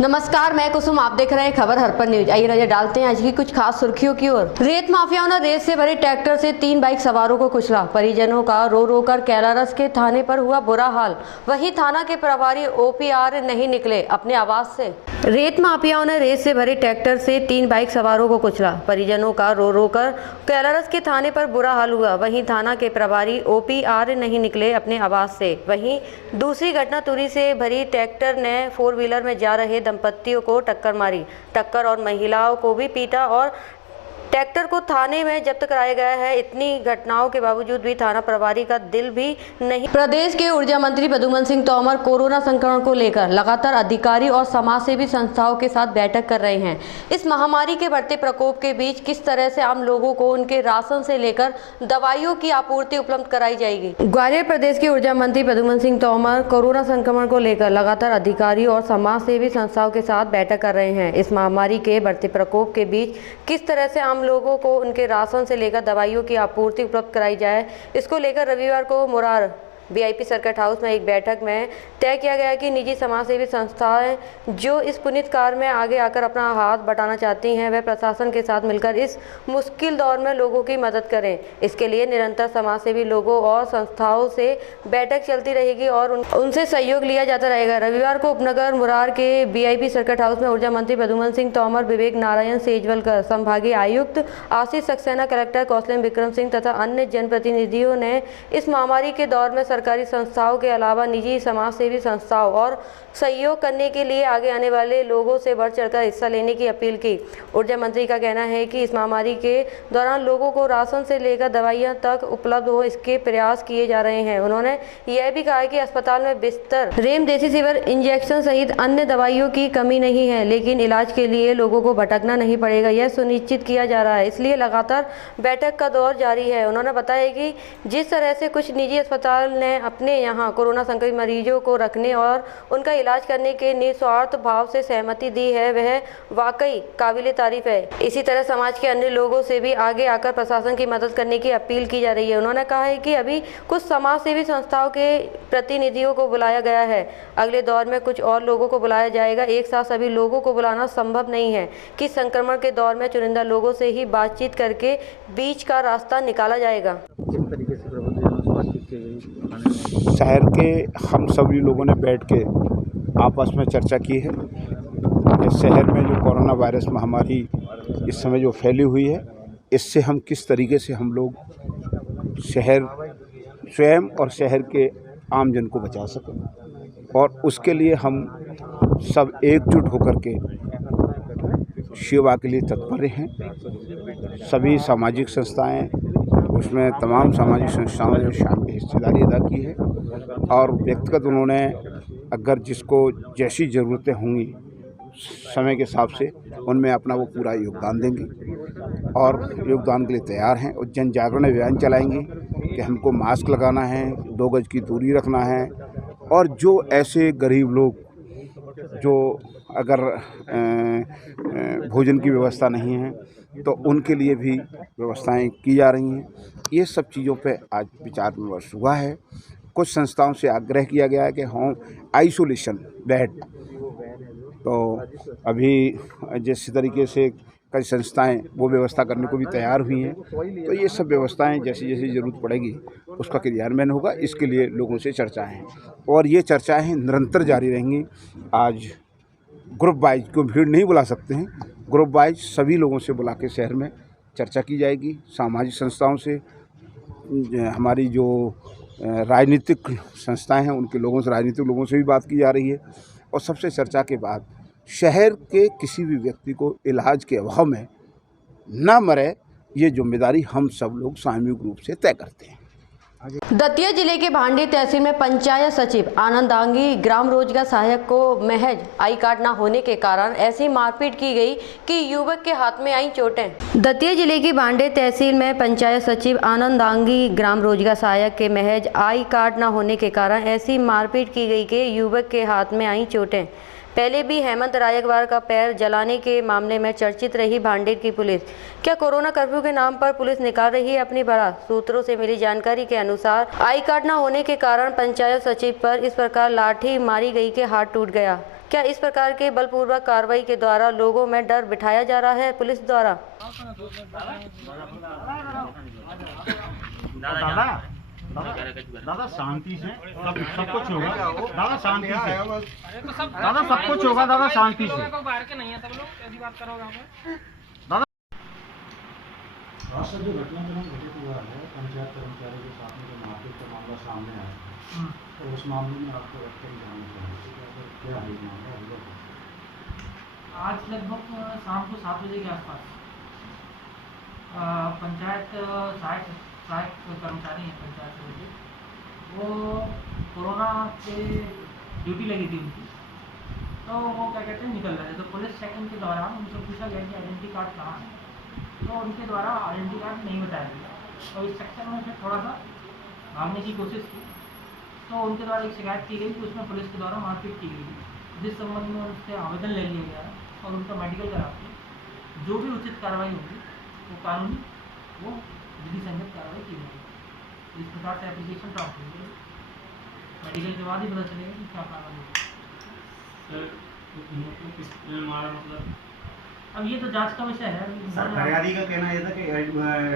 नमस्कार, मैं कुसुम, आप देख रहे हैं खबर हरपन न्यूज। आइए नजर डालते हैं आज की कुछ खास सुर्खियों की ओर। रेत माफियाओं ने रेत से भरे ट्रैक्टर से 3 बाइक सवारों को कुचला। परिजनों का रो रो कर कैलारस के थाने पर हुआ बुरा हाल। वहीं थाना के प्रभारी ओपीआर नहीं निकले अपने आवास से। रेत माफियाओं ने रेत से भरे ट्रैक्टर से 3 बाइक सवारों को कुचला। परिजनों का रो रो कर कैलारस के थाने पर बुरा हाल हुआ। वहीं थाना के प्रभारी ओपीआर नहीं निकले अपने आवास से। वहीं दूसरी घटना, तुरी से भरी ट्रैक्टर ने 4 व्हीलर में जा रहे दंपतियों को टक्कर मारी। टक्कर और महिलाओं को भी पीटा और ट्रैक्टर को थाने में जब्त कराया गया है। इतनी घटनाओं के बावजूद भी थाना प्रभारी का दिल भी नहीं। प्रदेश के ऊर्जा मंत्री प्रद्युम्न सिंह तोमर कोरोना संक्रमण को लेकर लगातार अधिकारी और समाज सेवी संस्थाओं के साथ बैठक कर रहे हैं। इस महामारी के बढ़ते प्रकोप के बीच किस तरह से आम लोगों को उनके राशन से लेकर दवाइयों की आपूर्ति उपलब्ध कराई जाएगी। ग्वालियर प्रदेश के ऊर्जा मंत्री प्रद्युम्न सिंह तोमर कोरोना संक्रमण को लेकर लगातार अधिकारी और समाज सेवी संस्थाओं के साथ बैठक कर रहे हैं। इस महामारी के बढ़ते प्रकोप के बीच किस तरह से आम लोगों को उनके राशन से लेकर दवाइयों की आपूर्ति उपलब्ध कराई जाए, इसको लेकर रविवार को मुरार वीआईपी सर्किट हाउस में एक बैठक में तय किया गया कि निजी समाजसेवी संस्थाएं जो इस पुनीत कार्य में आगे आकर अपना हाथ बटाना चाहती हैं, वह प्रशासन के साथ मिलकर इस मुश्किल दौर में लोगों की मदद करें। इसके लिए निरंतर समाजसेवी लोगों और संस्थाओं से बैठक चलती रहेगी और उनसे सहयोग लिया जाता रहेगा। रविवार को उपनगर मुरार के वीआईपी सर्किट हाउस में ऊर्जा मंत्री प्रद्युम्न सिंह तोमर, विवेक नारायण सेजवलकर, संभागीय आयुक्त आशीष सक्सेना, कलेक्टर कौशलेन्द्र विक्रम सिंह तथा अन्य जनप्रतिनिधियों ने इस महामारी के दौर में सरकारी संस्थाओं के अलावा निजी समाजसेवी संस्थाओं और सहयोग करने के लिए आगे आने वाले लोगों से बढ़ चढ़कर हिस्सा लेने की अपील की। ऊर्जा मंत्री का कहना है कि इस महामारी के दौरान लोगों को राशन से लेकर दवाइयां तक उपलब्ध हो, इसके प्रयास किए जा रहे हैं। उन्होंने यह भी कहा कि अस्पताल में बिस्तर, रेमडेसिविर इंजेक्शन सहित अन्य दवाइयों की कमी नहीं है, लेकिन इलाज के लिए लोगों को भटकना नहीं पड़ेगा, यह सुनिश्चित किया जा रहा है। इसलिए लगातार बैठक का दौर जारी है। उन्होंने बताया कि जिस तरह से कुछ निजी अस्पताल ने अपने यहाँ कोरोना संक्रमित मरीजों को रखने और उनका इलाज करने के निस्वार्थ भाव से सहमति दी है, वह वाकई काबिले तारीफ है। इसी तरह समाज के अन्य लोगों से भी आगे आकर प्रशासन की मदद करने की अपील की जा रही है। उन्होंने कहा है कि अभी कुछ समाज सेवी संस्थाओं के प्रतिनिधियों को बुलाया गया है, अगले दौर में कुछ और लोगों को बुलाया जाएगा। एक साथ सभी लोगों को बुलाना संभव नहीं है कि संक्रमण के दौर में चुनिंदा लोगों से ही बातचीत करके बीच का रास्ता निकाला जाएगा। शहर के हम सभी लोगों ने बैठ के आपस में चर्चा की है कि शहर में जो कोरोना वायरस महामारी इस समय जो फैली हुई है, इससे हम किस तरीके से हम लोग शहर स्वयं और शहर के आमजन को बचा सकें, और उसके लिए हम सब एकजुट होकर के सेवा के लिए तत्पर हैं। सभी सामाजिक संस्थाएं, उसमें तमाम सामाजिक संस्थाओं ने हिस्सेदारी अदा की है और व्यक्तिगत उन्होंने अगर जिसको जैसी ज़रूरतें होंगी समय के हिसाब से उनमें अपना वो पूरा योगदान देंगे और योगदान के लिए तैयार हैं। और जन जागरण अभियान चलाएंगे कि हमको मास्क लगाना है, 2 गज की दूरी रखना है, और जो ऐसे गरीब लोग जो अगर भोजन की व्यवस्था नहीं है तो उनके लिए भी व्यवस्थाएं की जा रही हैं। ये सब चीज़ों पे आज विचार विमर्श हुआ है। कुछ संस्थाओं से आग्रह किया गया है कि होम आइसोलेशन बेड, तो अभी जिस तरीके से कई संस्थाएं वो व्यवस्था करने को भी तैयार हुई हैं, तो ये सब व्यवस्थाएं जैसी जैसी ज़रूरत पड़ेगी उसका क्रियान्वयन होगा। इसके लिए लोगों से चर्चाएं हैं और ये चर्चाएं निरंतर जारी रहेंगी। आज ग्रुप वाइज को भीड़ नहीं बुला सकते हैं, ग्रुप वाइज सभी लोगों से बुला के शहर में चर्चा की जाएगी। सामाजिक संस्थाओं से, हमारी जो राजनीतिक संस्थाएं हैं उनके लोगों से, राजनीतिक लोगों से भी बात की जा रही है और सबसे चर्चा के बाद शहर के किसी भी व्यक्ति को इलाज के अभाव में ना मरे, ये जिम्मेदारी हम सब लोग सामूहिक रूप से तय करते हैं। दतिया जिले के भांडी तहसील में पंचायत सचिव आनंद दांगी ग्राम रोजगार सहायक को महज आई कार्ड न होने के कारण ऐसी मारपीट की गई कि युवक के हाथ में आई चोटें। दतिया जिले की भांडी तहसील में पंचायत सचिव आनंद दांगी ग्राम रोजगार सहायक के महज आई कार्ड न होने के कारण ऐसी मारपीट की गई कि युवक के हाथ में आई चोटें। पहले भी हेमंत रायकवार का पैर जलाने के मामले में चर्चित रही भांडेर की पुलिस। क्या कोरोना कर्फ्यू के नाम पर पुलिस निकाल रही है अपनी बारात? सूत्रों से मिली जानकारी के अनुसार आई कार्ड न होने के कारण पंचायत सचिव पर इस प्रकार लाठी मारी गई कि हाथ टूट गया। क्या इस प्रकार के बलपूर्वक कार्रवाई के द्वारा लोगों में डर बिठाया जा रहा है पुलिस द्वारा? दादा शांति से सब कुछ होगा। दादा शांति से दादा सब कुछ होगा। दादा शांति से बाहर के नहीं है सब लोग ऐसी बात करोगे दादा। राष्ट्र जो घटनाक्रम घटित हुआ है पंचायत कर्मचारी के साथ में जो मारपीट का मामला सामने आया तो उस मामले में आपको रखकर जानना चाहिए क्या है मामला? आज लगभग शाम को 7 बजे के आसपास पंचायत सहायक कर्मचारी हैं पंचायत समिति, वो कोरोना से ड्यूटी लगी थी उनकी, तो वो क्या कहते हैं निकल रहे थे। तो पुलिस चेकिंग के दौरान उनसे पूछा गया कि आइडेंटिटी कार्ड कहाँ है, तो उनके द्वारा आइडेंटिटी कार्ड नहीं बताया गया। तो इस सेक्शन में फिर थोड़ा सा भागने की कोशिश की, तो उनके द्वारा एक शिकायत की गई कि उसमें पुलिस के द्वारा मारपीट की गई, जिस संबंध में उनसे आवेदन ले लिया गया है और उनका मेडिकल करा के जो भी उचित कार्रवाई होगी वो कानूनी वो विधि संगत कार्रवाई की जाएगी। इस प्रकार से एप्लीकेशन ड्रॉप की गई, मेडिकल के बाद ही पता चलेगा कि क्या कार्रवाई होगी। मतलब अब ये तो जांच का विषय है। सर फरियादी का कहना यह था कि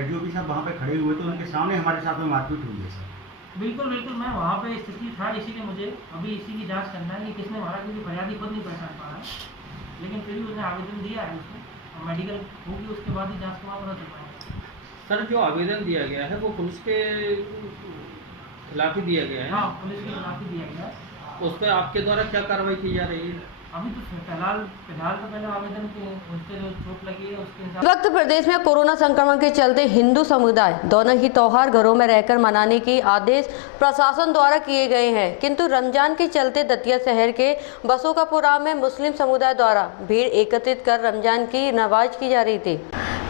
एडीओपी साहब वहाँ पे खड़े हुए तो उनके सामने हमारे साथ में मारपीट हुई है। सर बिल्कुल मैं वहाँ पे स्थिति था, इसीलिए मुझे अभी इसी की जांच करना है कि किसने मारा, क्योंकि फरियादी खुद नहीं पहचान पा रहा है, लेकिन फिर भी उसने आवेदन दिया है उसमें और मेडिकल होगी उसके बाद ही जाँच के बाद पता चल पाएगा। सर जो आवेदन दिया गया है वो पुलिस के खिलाफ ही दिया गया है? हाँ, पुलिस के खिलाफ ही दिया गया है। उस पर आपके द्वारा क्या कार्रवाई की जा रही है? अभी तो फिलहाल तो पहले आवेदन के उनसे जो चोट लगी है उसके हिसाब। वक्त प्रदेश में कोरोना संक्रमण के चलते हिंदू समुदाय दोनों ही त्योहार घरों में रहकर मनाने के आदेश प्रशासन द्वारा किए गए हैं, किंतु रमजान के चलते दतिया शहर के बसोकापुरा में मुस्लिम समुदाय द्वारा भीड़ एकत्रित कर रमजान की नमाज की जा रही थी।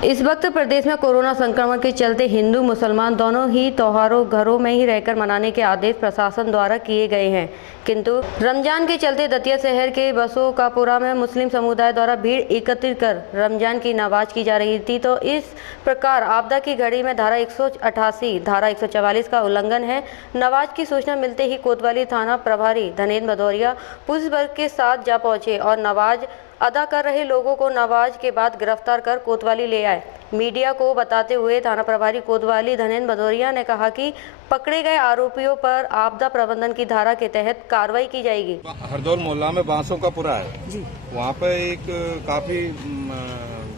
इस वक्त प्रदेश में कोरोना संक्रमण के चलते हिंदू मुसलमान दोनों ही त्योहारों घरों में ही रहकर मनाने के आदेश प्रशासन द्वारा किए गए हैं, किंतु रमजान के चलते दतिया शहर के बसोकापुरा में मुस्लिम समुदाय द्वारा भीड़ एकत्रित कर रमजान की नमाज की जा रही थी। तो इस प्रकार आपदा की घड़ी में धारा 188, धारा 144 का उल्लंघन है। नमाज की सूचना मिलते ही कोतवाली थाना प्रभारी धनेन्द्र भदौरिया पुलिस बल के साथ जा पहुंचे और नमाज अदा कर रहे लोगों को नमाज के बाद गिरफ्तार कर कोतवाली ले आए। मीडिया को बताते हुए थाना प्रभारी कोतवाली धनेन्द्र भदौरिया ने कहा कि पकड़े गए आरोपियों पर आपदा प्रबंधन की धारा के तहत कार्रवाई की जाएगी। हरदौल मोहल्ला में बांसों का पुरा है जी, वहाँ पे एक काफी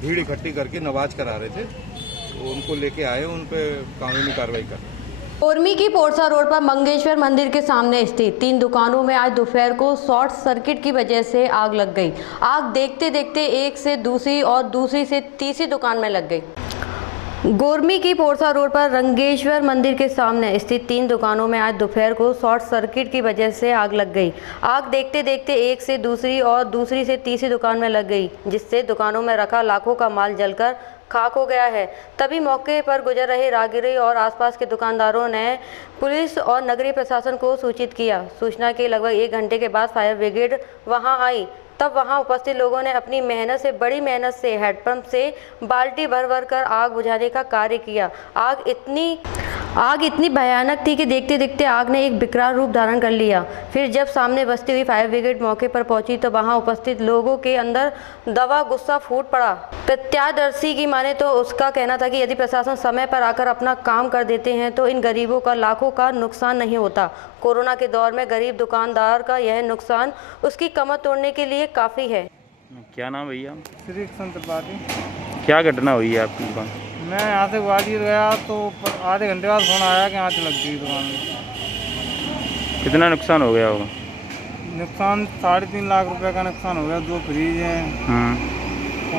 भीड़ इकट्ठी करके नमाज करा रहे थे, तो उनको लेके आए, उन पे कानूनी कार्रवाई कर। उर्मी की पोरसा रोड पर मंगेश्वर मंदिर के सामने स्थित 3 दुकानों में आज दोपहर को शॉर्ट सर्किट की वजह से आग लग गई। आग देखते देखते एक से दूसरी और दूसरी से तीसरी दुकान में लग गई। गोरमी की पोरसा रोड पर रंगेश्वर मंदिर के सामने स्थित 3 दुकानों में आज दोपहर को शॉर्ट सर्किट की वजह से आग लग गई। आग देखते देखते एक से दूसरी और दूसरी से तीसरी दुकान में लग गई, जिससे दुकानों में रखा लाखों का माल जलकर खाक हो गया है। तभी मौके पर गुजर रहे राहगीरों और आसपास के दुकानदारों ने पुलिस और नगरीय प्रशासन को सूचित किया। सूचना के लगभग 1 घंटे के बाद फायर ब्रिगेड वहां आई। तब वहां उपस्थित लोगों ने अपनी बड़ी मेहनत से हैंडपंप से बाल्टी भर भर कर आग बुझाने का कार्य किया। आग इतनी भयानक थी कि देखते देखते आग ने एक विकराल रूप धारण कर लिया। फिर जब सामने बसती हुई फायर ब्रिगेड मौके पर पहुंची तो वहां उपस्थित लोगों के अंदर दवा गुस्सा फूट पड़ा। प्रत्यादर्शी की माने तो उसका कहना था कि यदि प्रशासन समय पर आकर अपना काम कर देते हैं तो इन गरीबों का लाखों का नुकसान नहीं होता। कोरोना के दौर में गरीब दुकानदार का यह नुकसान उसकी कमर तोड़ने के लिए काफ़ी है। क्या नाम भैया? श्री संत त्रिपाठी। क्या घटना हुई है आपकी दुकान? मैं यहाँ से ग्वालियर गया तो आधे घंटे बाद फोन आया कि आँच लग गई दुकान में। कितना नुकसान हो गया होगा? नुकसान 3.5 लाख रुपए का नुकसान हो गया। 2 फ्रिज हैं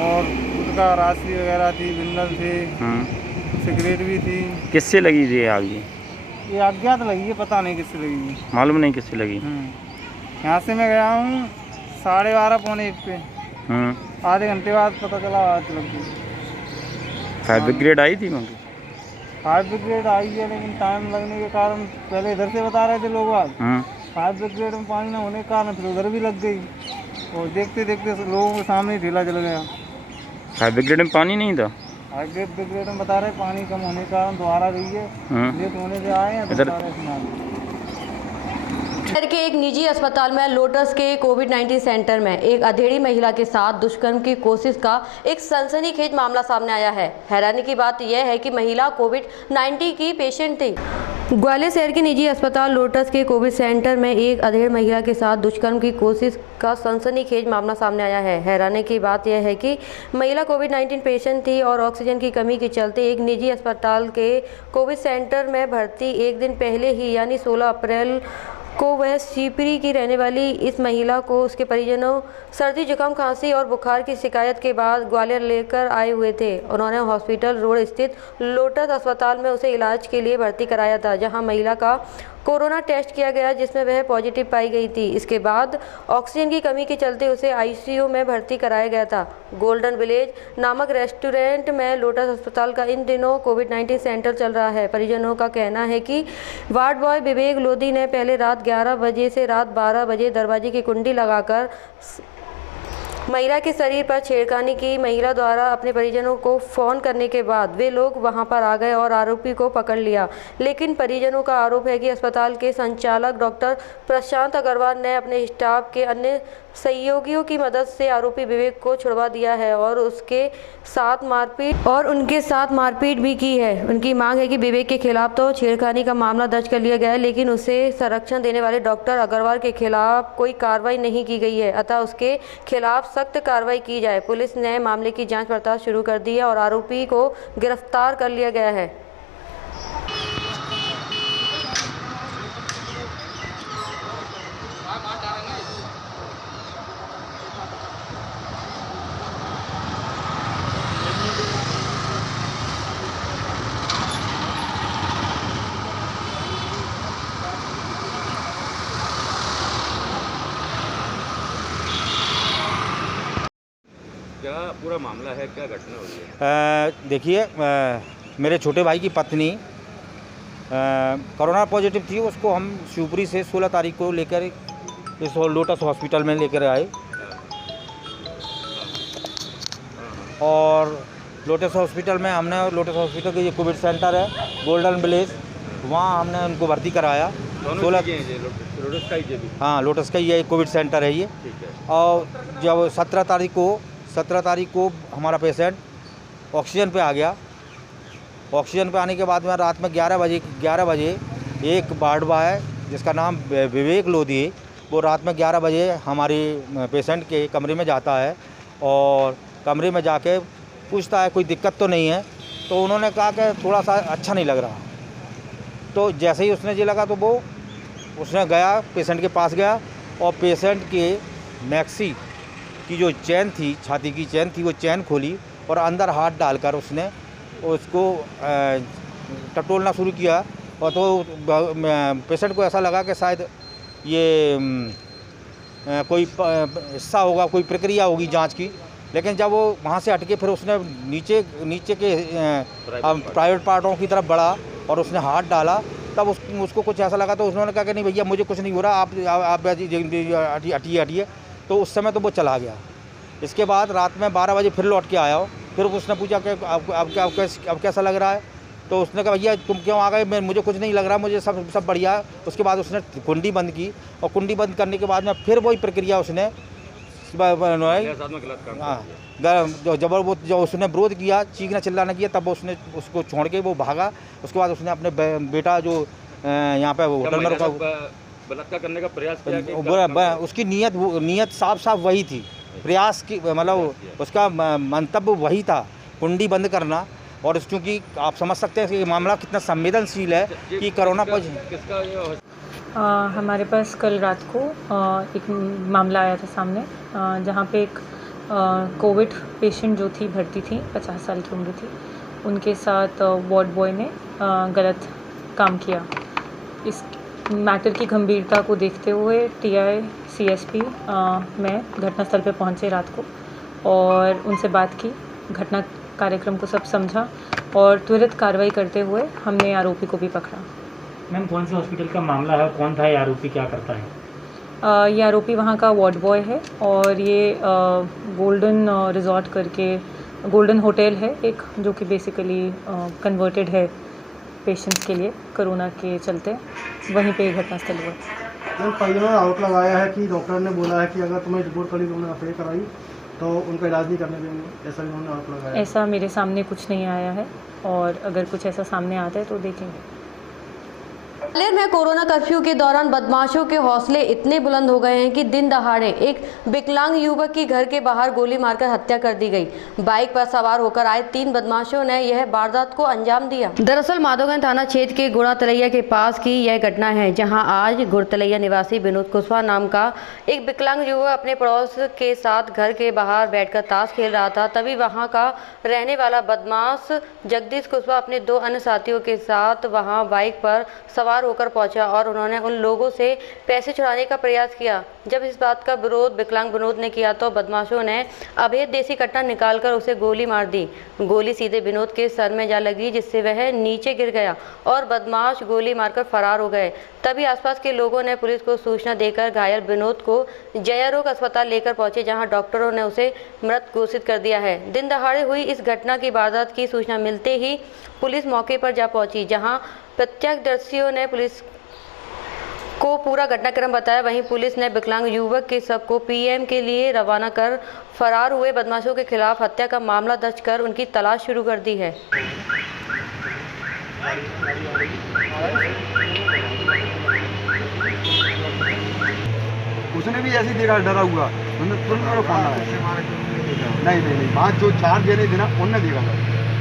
और गुटखा राशि वगैरह थी, बिंदल थे, सिगरेट भी थी। किससे लगी थी आग? ये अज्ञात लगी है, पता नहीं किससे लगी है, मालूम नहीं किससे लगी। यहाँ से मैं गया हूँ 12:30 पौने 1 पे। आधे घंटे बाद पता चला आँच लग गई। फायर ब्रिगेड आई थी? फायर ब्रिगेड आई है, लेकिन टाइम लगने के कारण पहले इधर से बता रहे थे लोग। फायर ब्रिगेड में पानी न होने के कारण फिर उधर भी लग गई। और देखते देखते लोगों के सामने ही ठेला जल गया। फायर ब्रिगेड में पानी नहीं था। आगे ब्रिगेड में बता रहे पानी कम होने के कारण दोबारा गई है, लेट होने से आए हैं तो इधर- बता रहे सुना दिए। शहर के एक निजी अस्पताल में लोटस के कोविड-19 सेंटर में एक अधेड़ी महिला के साथ दुष्कर्म की कोशिश का एक सनसनीखेज मामला सामने आया है। हैरानी की बात यह है कि महिला कोविड-19 की पेशेंट थी। ग्वालियर शहर के निजी अस्पताल लोटस के कोविड सेंटर में एक अधेड़ महिला के साथ दुष्कर्म की कोशिश का सनसनीखेज मामला सामने आया है। हैरानी की बात यह है कि महिला कोविड-19 पेशेंट थी और ऑक्सीजन की कमी के चलते एक निजी अस्पताल के कोविड सेंटर में भर्ती एक दिन पहले ही यानी 16 अप्रैल को वह शिवपुरी की रहने वाली इस महिला को उसके परिजनों सर्दी जुकाम खांसी और बुखार की शिकायत के बाद ग्वालियर लेकर आए हुए थे। उन्होंने हॉस्पिटल रोड स्थित लोटस अस्पताल में उसे इलाज के लिए भर्ती कराया था, जहां महिला का कोरोना टेस्ट किया गया जिसमें वह पॉजिटिव पाई गई थी। इसके बाद ऑक्सीजन की कमी के चलते उसे आईसीयू में भर्ती कराया गया था। गोल्डन विलेज नामक रेस्टोरेंट में लोटस अस्पताल का इन दिनों कोविड-19 सेंटर चल रहा है। परिजनों का कहना है कि वार्ड बॉय विवेक लोधी ने पहले रात 11 बजे से रात 12 बजे दरवाजे की कुंडी लगाकर महिला के शरीर पर छेड़खानी की। महिला द्वारा अपने परिजनों को फोन करने के बाद वे लोग वहां पर आ गए और आरोपी को पकड़ लिया, लेकिन परिजनों का आरोप है कि अस्पताल के संचालक डॉक्टर प्रशांत अग्रवाल ने अपने स्टाफ के अन्य सहयोगियों की मदद से आरोपी विवेक को छुड़वा दिया है और उनके साथ मारपीट भी की है। उनकी मांग है कि विवेक के खिलाफ तो छेड़खानी का मामला दर्ज कर लिया गया है, लेकिन उसे संरक्षण देने वाले डॉक्टर अग्रवाल के खिलाफ कोई कार्रवाई नहीं की गई है, अतः उसके खिलाफ सख्त कार्रवाई की जाए। पुलिस ने मामले की जांच पड़ताल शुरू कर दी है और आरोपी को गिरफ्तार कर लिया गया है। क्या पूरा मामला है, क्या घटना हुई है? देखिए, मेरे छोटे भाई की पत्नी कोरोना पॉजिटिव थी। उसको हम शिवपुरी से 16 तारीख को लेकर इस लोटस हॉस्पिटल में लेकर आए और लोटस हॉस्पिटल में हमने लोटस हॉस्पिटल के ये कोविड सेंटर है गोल्डन विलेज, वहाँ हमने उनको भर्ती कराया। 16 लोटस का ही है भी? हाँ, लोटस का ये कोविड सेंटर है ये। ठीक है। और जब 17 तारीख को हमारा पेशेंट ऑक्सीजन पे आ गया। ऑक्सीजन पे आने के बाद में रात में 11 बजे एक वार्ड बॉय है जिसका नाम विवेक लोधी है, वो रात में 11 बजे हमारी पेशेंट के कमरे में जाता है और कमरे में जाके पूछता है कोई दिक्कत तो नहीं है। तो उन्होंने कहा कि थोड़ा सा अच्छा नहीं लग रहा। तो जैसे ही उसने ये लगा तो उसने गया पेशेंट के पास गया और पेशेंट के मैक्सी की जो चैन थी, छाती की चैन थी, वो चैन खोली और अंदर हाथ डालकर उसने उसको टटोलना शुरू किया। और तो पेशेंट को ऐसा लगा कि शायद ये कोई हिस्सा होगा, कोई प्रक्रिया होगी जांच की। लेकिन जब वो वहाँ से हटके फिर उसने नीचे के प्राइवेट पार्टों की तरफ बढ़ा और उसने हाथ डाला, तब उसको कुछ ऐसा लगा। तो उन्होंने कहा कि नहीं भैया मुझे कुछ नहीं हो रहा, आप हटिए। तो उस समय तो वो चला गया। इसके बाद रात में 12 बजे फिर लौट के आया। फिर उसने पूछा कि अब कैसा लग रहा है? तो उसने कहा भैया तुम क्यों आ गए, मुझे कुछ नहीं लग रहा, मुझे सब बढ़िया है। उसके बाद उसने कुंडी बंद की और कुंडी बंद करने के बाद में फिर वही प्रक्रिया उसने जब उसने विरोध किया, चीखना चिल्लाना किया, तब उसने उसको छोड़ के वो भागा। उसके बाद उसने अपने बेटा जो यहाँ पे होटल में रुका, बलात्कार करने का प्रयास किया? उसकी नीयत साफ वही थी, प्रयास की मतलब उसका मंतव्य वही था, कुंडी बंद करना। और चूँकि आप समझ सकते हैं कि मामला कितना संवेदनशील है कि कोरोना हमारे पास कल रात को एक मामला आया था सामने, जहाँ पे एक कोविड पेशेंट जो थी भर्ती थी, 50 साल की उम्र थी, उनके साथ वार्ड बॉय ने गलत काम किया। इस मैटर की गंभीरता को देखते हुए टीआई सीएसपी में घटनास्थल पे पहुंचे रात को और उनसे बात की, घटना कार्यक्रम को सब समझा और त्वरित कार्रवाई करते हुए हमने आरोपी को भी पकड़ा। मैम कौन से हॉस्पिटल का मामला है, कौन था ये आरोपी, क्या करता है? ये आरोपी वहाँ का वार्ड बॉय है और ये गोल्डन रिजॉर्ट करके गोल्डन होटल है एक, जो कि बेसिकली कन्वर्टेड है पेशेंट्स के लिए कोरोना के चलते, वहीं पे घटनास्थल हुआ। मैम परिजनों ने आरोप लगाया है कि डॉक्टर ने बोला है कि अगर तुम्हें रिपोर्ट करी तुमने अफेयर कराई तो उनका इलाज नहीं करने देंगे, ऐसा भी उन्होंने आरोप लगाया। ऐसा मेरे सामने कुछ नहीं आया है और अगर कुछ ऐसा सामने आता है तो देखेंगे। ग्वालियर में कोरोना कर्फ्यू के दौरान बदमाशों के हौसले इतने बुलंद हो गए हैं कि दिन दहाड़े एक विकलांग युवक की घर के बाहर गोली मारकर हत्या कर दी गई। बाइक पर सवार होकर आए 3 बदमाशों ने यह वारदात को अंजाम दिया। दरअसल माधोगंज थाना क्षेत्र के गुड़ातलैया के पास की यह घटना है, जहां आज गुड़तलैया निवासी विनोद कुशवाहा नाम का एक विकलांग युवक अपने पड़ोस के साथ घर के बाहर बैठकर ताश खेल रहा था। तभी वहां का रहने वाला बदमाश जगदीश कुशवाहा अपने 2 अन्य साथियों के साथ वहां बाइक पर सवार होकर पहुंचा और उन्होंने उन लोगों से पैसे चुराने का प्रयास किया। जब इस बात का विरोध विकलांग विनोद ने किया तो बदमाशों ने अवैध देसी कट्टा निकालकर उसे गोली मार दी। गोली सीधे विनोद के सर में जा लगी, जिससे वह नीचे गिर गया और बदमाश गोली मारकर फरार हो गए। तभी आसपास के लोगों ने पुलिस को सूचना देकर घायल विनोद को जयारोग अस्पताल लेकर पहुंचे, जहां डॉक्टरों ने उसे मृत घोषित कर दिया है। दिन दहाड़े हुई इस घटना की वारदात की सूचना मिलते ही पुलिस मौके पर जा पहुंची, जहां प्रत्यक्षदर्शियों ने पुलिस को पूरा घटनाक्रम बताया। वहीं पुलिस ने विकलांग युवक के शव को पीएम के लिए रवाना कर फरार हुए बदमाशों के खिलाफ हत्या का मामला दर्ज कर उनकी तलाश शुरू कर दी है। उसने भी ऐसे देखा डरा हुआ, तुरंत फोन लगाया। नहीं, वहाँ जो 4 जने थे ना उनने देखा था,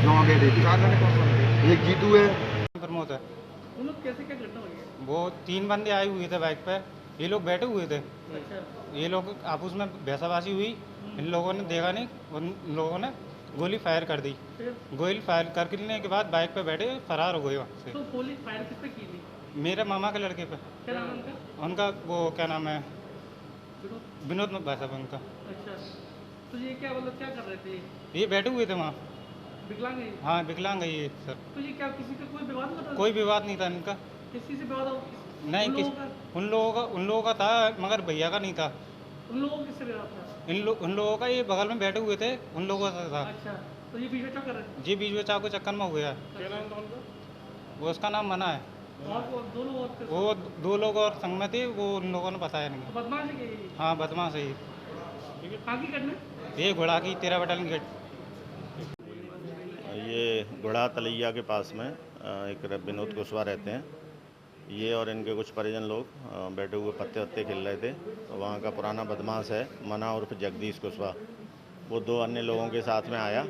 9 गए थे। एक जीतू है, प्रमोद है। वो 3 बंदे आए हुए थे बाइक पे, ये लोग बैठे हुए थे। ये लोग आपस में बहसाबाजी हुई, इन लोगों ने देखा नहीं, उन लोगों ने गोली फायर कर दी। गोली फायर करने के बाद बाइक पे बैठे फरार हो गए वहाँ से। तो गोली फायर किस पे की थी? मेरे मामा के लड़के पे। क्या नाम है उनका? उनका वो क्या नाम है, विनोद भाई साहब उनका। अच्छा, तो ये क्या मतलब क्या कर रहे थे? ये बैठे हुए थे वहाँ। विकलांग है? हाँ विकलांग है ये सर। तो ये क्या किसी का कोई विवाद हुआ था? कोई विवाद नहीं था इनका। किसी से विवाद हो? नहीं, उन लोगों का था, मगर भैया का नहीं था। उन लोगों किससे विवाद था? उन लोगों का, ये बगल में बैठे हुए थे, उन लोगों का था। अच्छा, तो ये बीच में क्या कर रहे थे? जी बीच में चाकू चक्कर में हो गया। क्या नाम था उनका? वो उसका नाम मना है। और वो 2 लोग और थे? वो 2 लोग और संग में थे, वो उन लोगों ने बताया नहीं। बदमाश है ये? हाँ बदमाश है ये। कहाँ की घटना? ये घोड़ा की 13 बटालियन गेट। ये गुड़ा तलैया के पास में एक विनोद कुशवाहा रहते हैं। ये और इनके कुछ परिजन लोग बैठे हुए पत्ते वत्ते खेल रहे थे। तो वहाँ का पुराना बदमाश है मना उर्फ जगदीश कुशवाहा, वो 2 अन्य लोगों के साथ में आया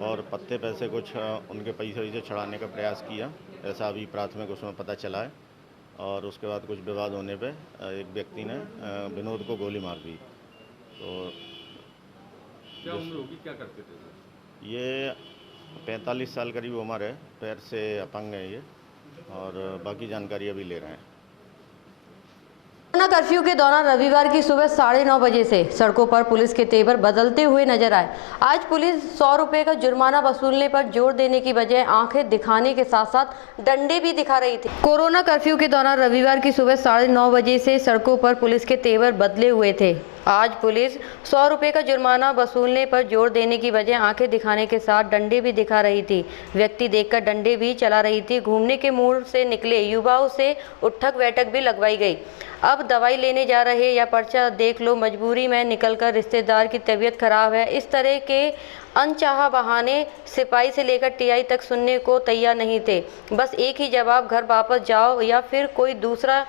और पत्ते पैसे कुछ उनके पैसे छुड़ाने का प्रयास किया, ऐसा अभी प्राथमिक उसमें पता चला है। और उसके बाद कुछ विवाद होने पे एक व्यक्ति ने विनोद को गोली मार दी। तो क्या उम्र होगी, क्या करते थे? ये 45 साल करीब उम्र है, पैर से अपंग है ये, और बाकी जानकारी अभी ले रहे हैं। कोरोना कर्फ्यू के दौरान रविवार की सुबह 9:30 बजे से सड़कों पर पुलिस के तेवर बदलते हुए नजर आए। आज पुलिस 100 रुपए का जुर्माना वसूलने पर जोर देने की बजाय आंखें दिखाने के साथ साथ डंडे भी दिखा रही थी। कोरोना कर्फ्यू के दौरान रविवार की सुबह 9:30 बजे से सड़कों पर पुलिस के तेवर बदले हुए थे। आज पुलिस 100 रुपए का जुर्माना वसूलने पर जोर देने की बजाय आंखें दिखाने के साथ डंडे भी दिखा रही थी। व्यक्ति देखकर डंडे भी चला रही थी। घूमने के मूड से निकले युवाओं से उठक बैठक भी लगवाई गई। अब दवाई लेने जा रहे या पर्चा देख लो, मजबूरी में निकलकर रिश्तेदार की तबीयत खराब है, इस तरह के अनचाहा बहाने सिपाही से लेकर टीआई तक सुनने को तैयार नहीं थे। बस एक ही जवाब, घर वापस जाओ या फिर कोई दूसरा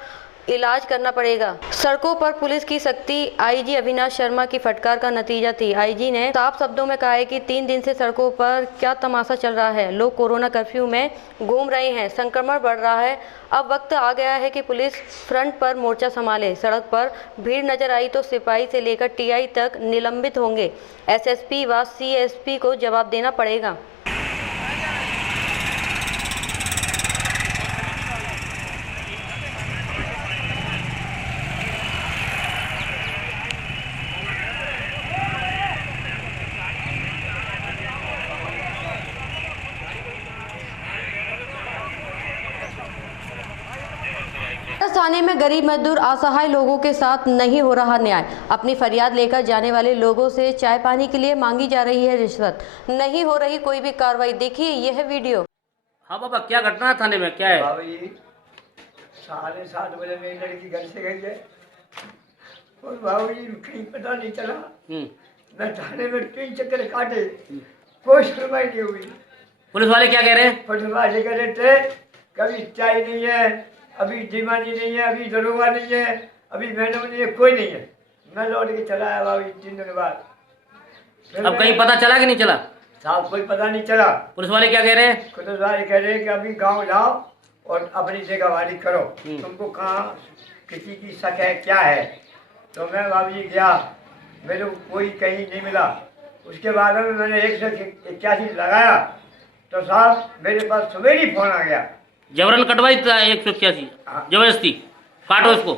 इलाज करना पड़ेगा। सड़कों पर पुलिस की सख्ती आईजी अविनाश शर्मा की फटकार का नतीजा थी। आईजी ने साफ शब्दों में कहा है कि 3 दिन से सड़कों पर क्या तमाशा चल रहा है। लोग कोरोना कर्फ्यू में घूम रहे हैं, संक्रमण बढ़ रहा है। अब वक्त आ गया है कि पुलिस फ्रंट पर मोर्चा संभाले। सड़क पर भीड़ नजर आई तो सिपाही से लेकर टीआई तक निलंबित होंगे। एसएसपी व सीएसपी को जवाब देना पड़ेगा। थाने में गरीब मजदूर असहाय लोगों के साथ नहीं हो रहा न्याय। अपनी फरियाद लेकर जाने वाले लोगों से चाय पानी के लिए मांगी जा रही है रिश्वत, नहीं हो रही कोई भी कार्रवाई। देखिए यह वीडियो। हाँ बाबा, क्या घटना है थाने में, क्या है? बाबा जी 7:30 बजे मेरी लड़की घर से गई है और बाबू जी कहीं पता नहीं चला। मैं थाने में 3 चक्कर काटे, कोई सुनवाई नहीं हुई। पुलिस वाले क्या कह रहे हैं? पुलिस वाले कह रहे थे कभी चाय नहीं है, अभी दीवानी नहीं है, अभी दरोगा नहीं है, अभी मैडम नहीं है, कोई नहीं है। मैं लौट के चला आया बाबू जी 3 दिन बाद। अब कहीं पता चला कि नहीं चला? साहब कोई पता नहीं चला। पुलिस वाले क्या कह रहे हैं? पुलिस वाले कह रहे हैं कि अभी गांव जाओ और अपनी जगहवारी करो, तुमको कहाँ किसी की शक है क्या है। तो मैं बाबू जी गया, मेरे को कोई कहीं नहीं मिला। उसके बाद में मैंने 181 लगाया तो साहब मेरे पास सवेरे फोन आ गया। जबरन कटवाई 181 जबरदस्ती काटो इसको?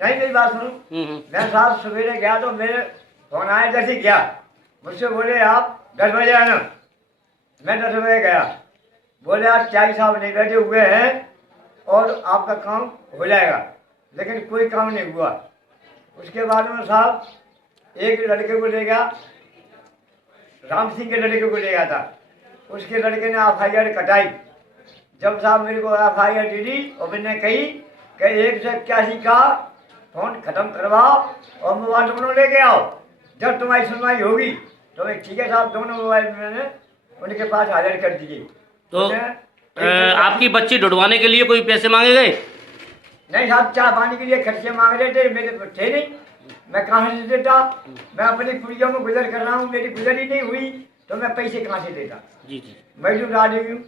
नहीं मेरी बात सुनो, मैं साहब सवेरे गया तो मेरे फोन आया, जैसे गया मुझसे बोले आप 10 बजे आना। मैं 10 बजे गया, बोले आप चाय साहब नहीं बैठे हुए हैं और आपका काम हो जाएगा, लेकिन कोई काम नहीं हुआ। उसके बाद में साहब एक लड़के को ले गया, राम सिंह के लड़के को ले गया था। उसके लड़के ने FIR कटाई। जब साहब मेरे को FIR दे दी और मैंने कही कि 181 का फोन खत्म करवाओ और मोबाइल दोनों लेके आओ, जब तुम्हारी सुनवाई होगी। तो मैं ठीक है साहब, दोनों मोबाइल मैंने उनके पास हाजिर कर दिए। तो आपकी बच्ची ढूंढवाने के लिए कोई पैसे मांगे गए? नहीं साहब, चाय पानी के लिए खर्चे मांग रहे थे, मेरे तो थे नहीं, मैं कहाँ से देता। मैं अपनी कुड़ियों में गुजर कर रहा हूँ, मेरी गुजर ही नहीं हुई तो मैं पैसे कहाँ से देता। जी जी, मजदूर आदमी हूँ।